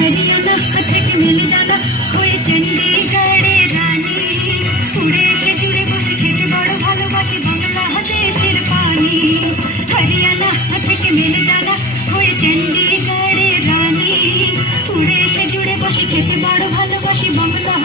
हरियाणा থেকে মিলে জানা হয়ে চণ্ডীগড়ের রানী উড়ে এসে জুড়ে বসে খেতে বড় ভালোবাসি বাংলাদেশের পানি হরিয়াণা থেকে মিলে জানা হয়ে চণ্ডীগড়ের রানী উড়ে এসে জুড়ে বসে খেতে বড় ভালোবাসি বাংলা